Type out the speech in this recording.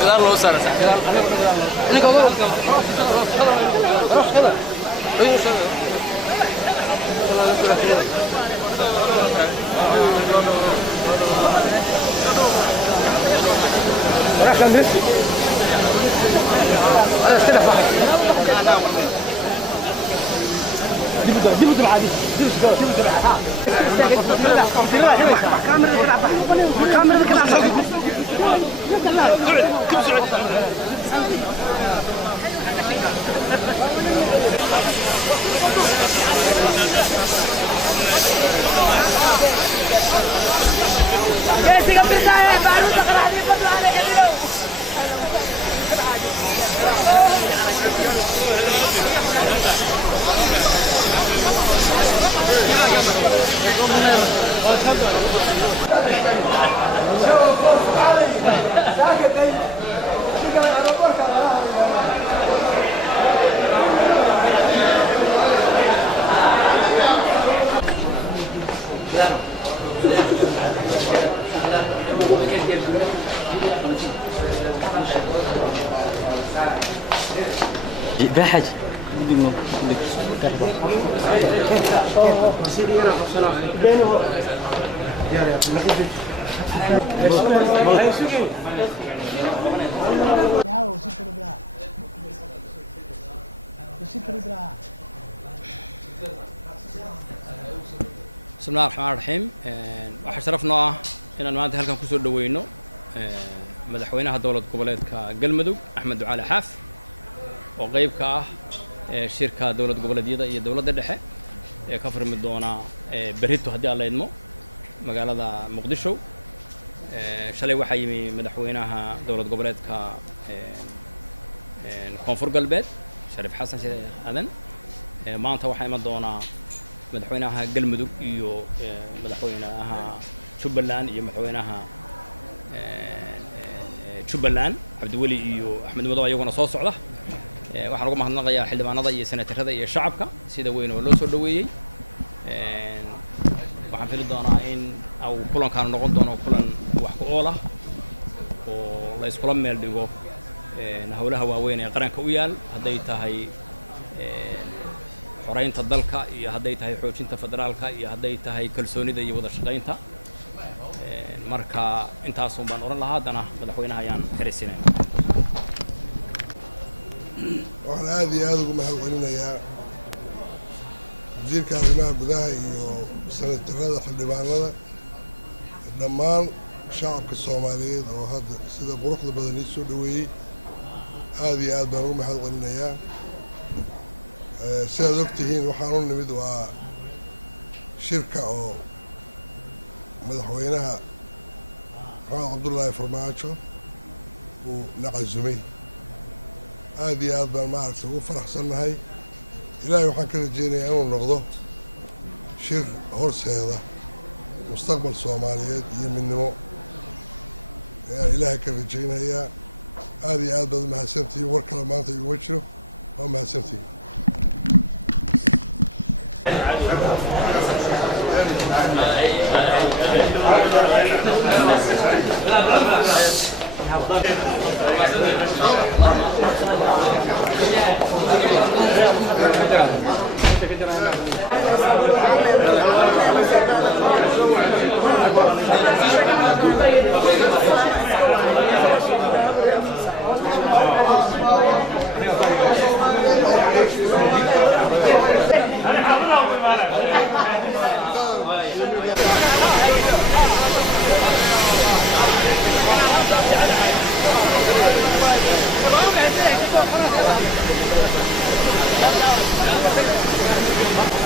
قدر لو صار أنا قدر كذا أيوة كذا لا لا كذا راح كان نسي أنا استلف واحد أنا وين جيبوا العادي جيبوا بحاج بدك بدك تربح بينه بسم الله الرحمن الرحيم waxaa sharaf noo ah inaan maanta halkan ku soo dhaweeyno madaxweynaha dawladda goboleedka Galmudug Axmed Ducaale Xaaf oo qayb ka ah shirka dawlad goboleedyada iyo dawladda dhexe ee ka furmi doona berrito haddii aan la idmo magaalada Muqdisho shalay waxaa yimi madaxweynaha dawlad goboleedka koonfur galbeed Sharif Xasan Aadan maanta waxaa iman doona madaxweynaha Galmudug iyo madaxweynaha Jubbaland iyo madaxweynaha Jubbaland Cabdiweli iyo Axmed Madow ayaguna soo socda waxaan ugu mahadnaqayaa xildhibaanada iyo senatarada iyo shacabka sida weyn oo loo soo dhaweeyay waxaan fili doonaa in uu kulankan noqon doono kulan wax ku ool ah oo la isku meel dhigo hawlaha waaweyn ee qaranka u yaal haday tahay xoreynta dalka iyo haday tahay xoojinta federaalka iyo haday tahay kalsoonida iyo wada shaqeynta marka intaas baan oran lahaa dana madaxweynaha ayaan xiriisinay waxaan aad iyo aad ugu mahadcelinayaa wasiirka arrimaha gudaha iyo senatarada xildhibaanada dhammaan shacabka Soomaaliyeed oo hadda sida quruxda badan ii soo dhaweeyay aad iyo aad baan ugu mahadcelinayaa sidaad ogtihiin waxaan u nimid waa shirka oo madaxweynaha Maxamed Cabdullaahi Farmaajo uu nacazumay aad iyo aad baan maaragtay ugu faraxsannahay ilaahay waxaan ka rajeynayaa inuu noqdo shir horseeda mustaqbal Soomaaliyeed iyo midnimo ayaan ilaahay ka rajeynayaa aad iyo aad baad mahadsantihiin war kale maanta iguma jiro waa mahadsantihiin خلاص